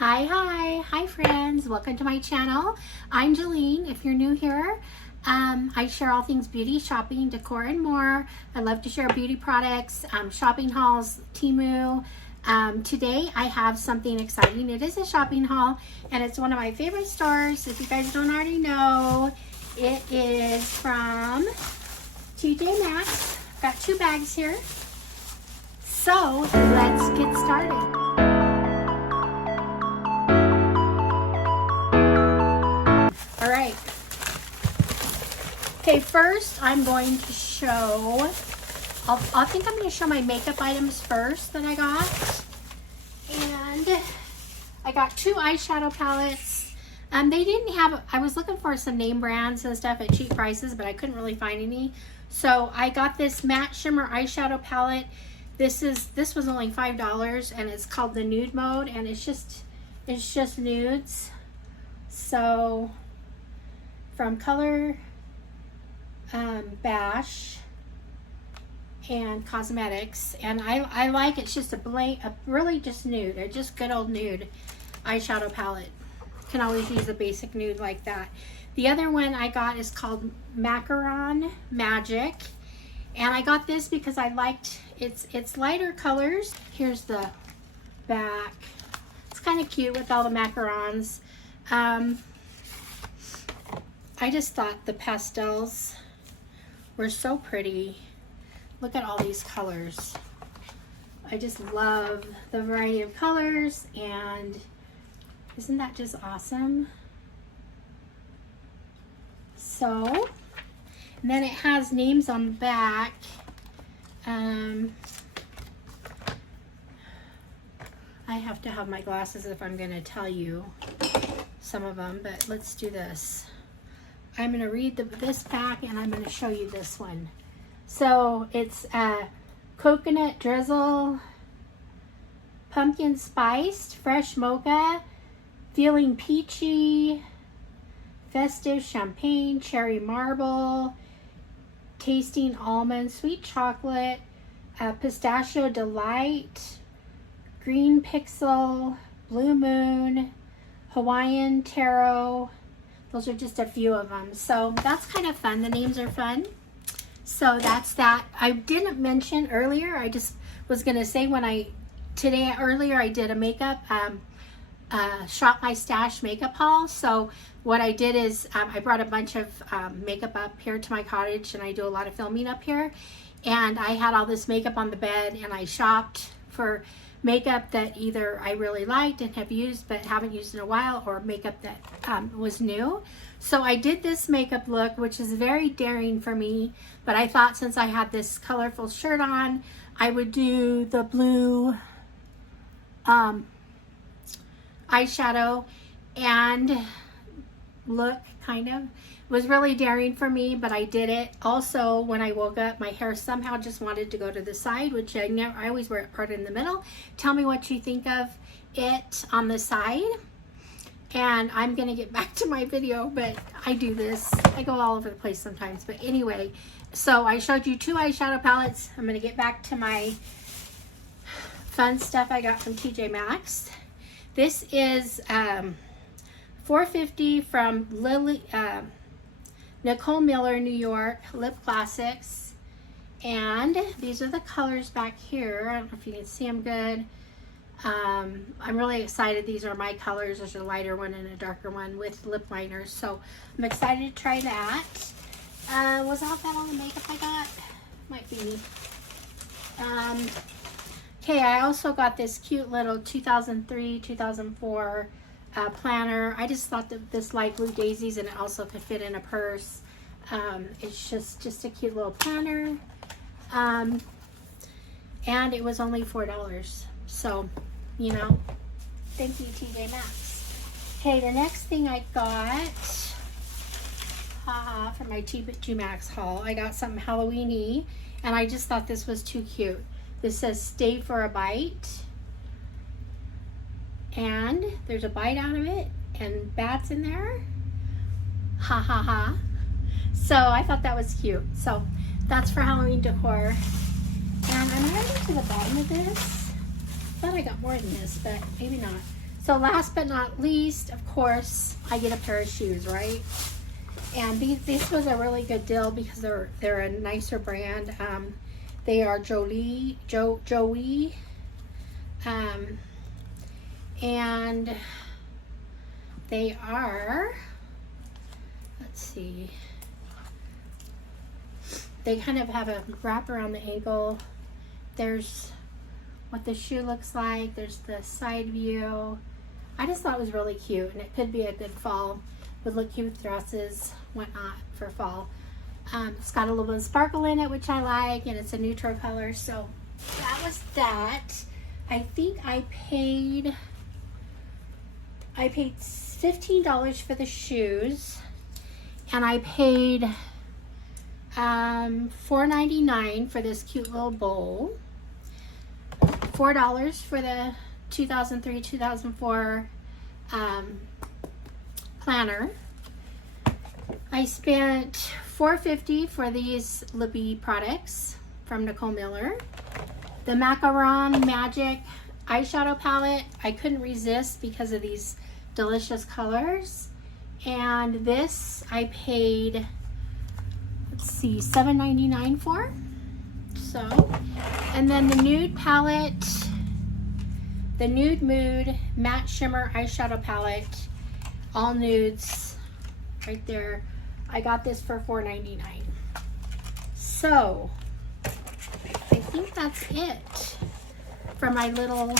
Hi friends, welcome to my channel. I'm Jolene. If you're new here, I share all things beauty, shopping, decor, and more. I love to share beauty products, shopping hauls, Temu. Today I have something exciting. It is a shopping haul and it's one of my favorite stores. If you guys don't already know, it is from TJ Maxx. Got two bags here. So let's get started. All right. Okay, first I'm going to show, I think I'm going to show my makeup items first that I got. And I got two eyeshadow palettes. They didn't have, I was looking for some name brands and stuff at cheap prices, but I couldn't really find any. So I got this matte shimmer eyeshadow palette. This was only $5 and it's called the nude mode, and it's just nudes. So from Color Bash and Cosmetics, and I like it's just a really just nude, or just good old nude eyeshadow palette. Can always use a basic nude like that. The other one I got is called Macaron Magic, and I got this because I liked it's lighter colors. Here's the back. It's kind of cute with all the macarons. I just thought the pastels were so pretty. Look at all these colors. I just love the variety of colors, and isn't that just awesome? So, and then it has names on the back. I have to have my glasses if I'm going to tell you some of them, but let's do this. I'm going to read this back, and I'm going to show you this one. So it's coconut drizzle, pumpkin spiced, fresh mocha, feeling peachy, festive champagne, cherry marble, tasting almond, sweet chocolate, pistachio delight, green pixel, blue moon, Hawaiian taro. Those are just a few of them. So that's kind of fun. The names are fun. So that's that. I didn't mention earlier, I just was going to say earlier I did a makeup, Shop My Stash makeup haul. So what I did is I brought a bunch of makeup up here to my cottage, and I do a lot of filming up here. And I had all this makeup on the bed, and I shopped for makeup that either I really liked and have used but haven't used in a while, or makeup that was new. So I did this makeup look, which is very daring for me, but I thought since I had this colorful shirt on, I would do the blue eyeshadow and look, kind of. It was really daring for me, but I did it. Also, when I woke up, my hair somehow just wanted to go to the side, which I always wear it part in the middle. Tell me what you think of it on the side. And I'm gonna get back to my video, but I do this. I go all over the place sometimes, but anyway. So I showed you two eyeshadow palettes. I'm gonna get back to my fun stuff I got from TJ Maxx. This is $4.50 from Nicole Miller, New York, Lip Classics. And these are the colors back here. I don't know if you can see them good. I'm really excited. These are my colors. There's a lighter one and a darker one with lip liners. So I'm excited to try that. Was all that all the makeup I got? Might be. Okay, I also got this cute little 2003-2004 planner. I just thought that this light blue daisies, and it also could fit in a purse. It's just a cute little planner. And it was only $4. So, you know, thank you, TJ Maxx. Okay, the next thing I got for my TJ Maxx haul, I got something Halloween-y, and I just thought this was too cute. This says stay for a bite, and there's a bite out of it, and bats in there. Ha ha ha. So I thought that was cute. So that's for Halloween decor. And I'm running to the bottom of this. Thought I got more than this, but maybe not. So last but not least, of course, I get a pair of shoes, right? And this was a really good deal because they're a nicer brand. They are Joey, and they are, let's see, they kind of have a wrap around the ankle. There's what the shoe looks like. There's the side view. I just thought it was really cute, and it could be a good fall. Would look cute with dresses, whatnot for fall. It's got a little bit of sparkle in it, which I like, and it's a neutral color. So that was that. I think I paid $15 for the shoes, and I paid $4.99 for this cute little bowl, $4 for the 2003-2004 planner. I spent $4.50 for these lippy products from Nicole Miller. The Macaron Magic eyeshadow palette, I couldn't resist because of these delicious colors. And this I paid, let's see, $7.99 for. So, and then the nude palette, the Nude Mood Matte Shimmer Eyeshadow Palette, all nudes, right there. I got this for $4.99. So, I think that's it for my little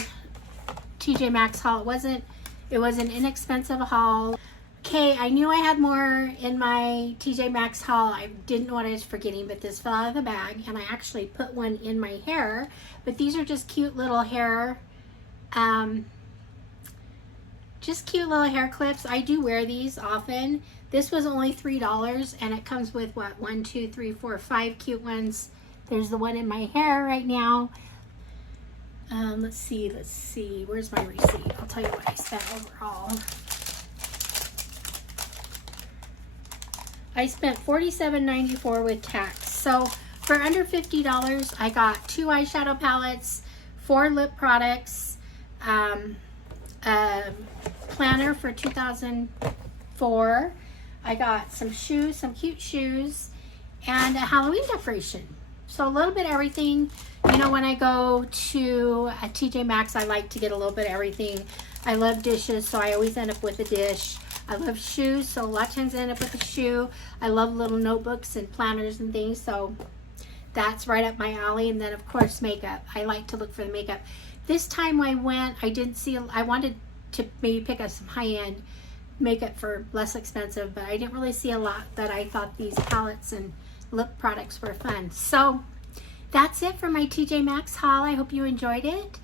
TJ Maxx haul. It was an inexpensive haul. Okay, I knew I had more in my TJ Maxx haul. I didn't know what I was forgetting, but this fell out of the bag, and I actually put one in my hair. But these are just cute little hair, just cute little hair clips. I do wear these often. This was only $3, and it comes with what, 1, 2, 3, 4, 5 cute ones. There's the one in my hair right now. Let's see. Where's my receipt? I'll tell you what I spent overall. I spent $47.94 with tax. So for under $50, I got 2 eyeshadow palettes, 4 lip products, a planner for 2004. I got some shoes, some cute shoes, and a Halloween decoration. So a little bit of everything. You know, when I go to a TJ Maxx, I like to get a little bit of everything. I love dishes, so I always end up with a dish. I love shoes, so a lot of times I end up with a shoe. I love little notebooks and planners and things, so that's right up my alley. And then, of course, makeup. I like to look for the makeup. This time I went, I wanted to maybe pick up some high-end makeup for less expensive, but I didn't really see a lot that I thought these palettes and lip products were fun. So that's it for my TJ Maxx haul. I hope you enjoyed it,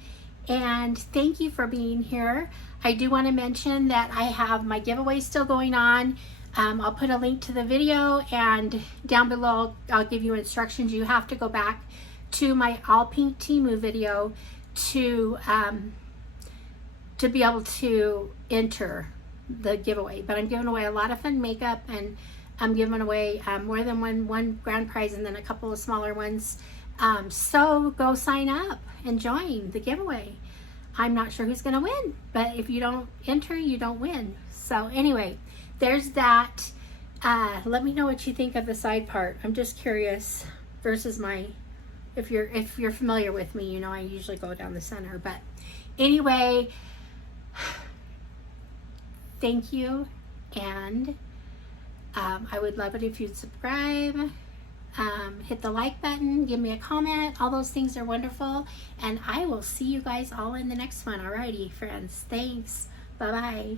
and thank you for being here. I do want to mention that I have my giveaway still going on. I'll put a link to the video, and down below I'll give you instructions. You have to go back to my all pink Temu video to be able to enter the giveaway. But I'm giving away a lot of fun makeup, and I'm giving away more than one grand prize and then a couple of smaller ones. So go sign up and join the giveaway. I'm not sure who's gonna win, but if you don't enter, you don't win. So anyway, there's that. Let me know what you think of the side part. I'm just curious versus my, if you're familiar with me, you know I usually go down the center. But anyway, thank you, and I would love it if you'd subscribe. Hit the like button, give me a comment. All those things are wonderful, and I will see you guys all in the next one. Alrighty, friends. Thanks. Bye-bye.